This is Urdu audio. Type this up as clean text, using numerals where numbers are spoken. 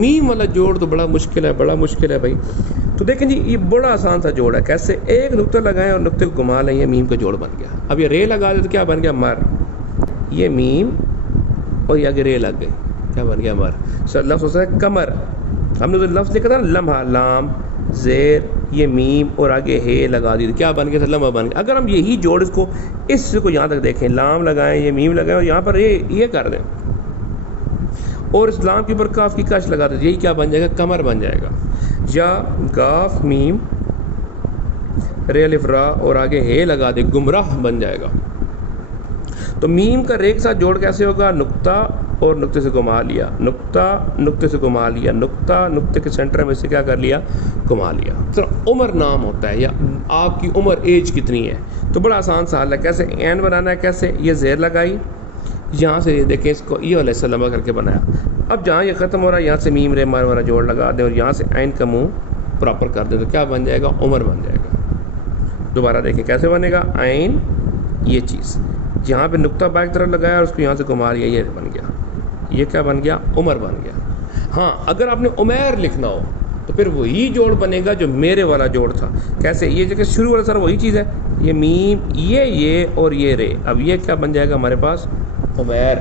میم والا جوڑ تو بڑا مشکل ہے بھائی. تو دیکھیں جی یہ بڑا آسان سا جوڑ ہے. کیسے؟ ایک نقطہ لگائیں اور نقطے کو گھما لیں، یہ میم کا جوڑ بن گیا. اب یہ رے لگا دیں تو کیا بن گیا؟ مر. یہ میم اور یہ آگے رے لگ گئی، کیا بن گیا؟ مر. لفظ ہوتا ہے کمر. ہم نے تو لفظ لکھا تھا لمحہ، لام زیر یہ میم اور آگے ہے لگا دی تو کیا بن گیا؟ لمحہ بن گیا. اگر ہم یہی جوڑ اس کو یہاں تک دیکھیں، لام لگائیں، یہ میم لگائیں اور یہاں پر یہ کر دیں اور اسلام کے اوپر کاف کی کش لگا دیں، یہی کیا بن جائے گا؟ کمر بن جائے گا. یا گاف میم رے الف را اور آگے ہے لگا دے، گمراہ بن جائے گا. تو میم کا رے کے ساتھ جوڑ کیسے ہوگا؟ نقطہ اور نقطے سے گھما لیا، نقطہ نقطے سے گھما لیا، نقطہ نقطے کے سینٹر میں سے کیا کر لیا؟ گھما لیا. عمر نام ہوتا ہے یا آپ کی عمر ایج کتنی ہے، تو بڑا آسان سا حل ہے. کیسے این بنانا ہے؟ کیسے؟ یہ زیر لگائی، یہاں سے دیکھیں اس کو یہ علیہ السلام کر کے بنایا. اب جہاں یہ ختم ہو رہا ہے یہاں سے میم رے مر والا جوڑ لگا دیں اور یہاں سے عین کا منہ پراپر کر دیں تو کیا بن جائے گا؟ عمر بن جائے گا. دوبارہ دیکھیں کیسے بنے گا؟ عین یہ چیز جہاں پہ نقطہ بیک طرف لگایا اور اس کو یہاں سے گھما لیا، یہ بن گیا. یہ کیا بن گیا؟ عمر بن گیا. ہاں اگر آپ نے عمیر لکھنا ہو تو پھر وہی جوڑ بنے گا جو میرے والا جوڑ تھا. کیسے؟ یہ جگہ شروع والا سر وہی چیز ہے، یہ میم یہ اور یہ رے. اب یہ کیا بن جائے گا ہمارے پاس؟ عمیر.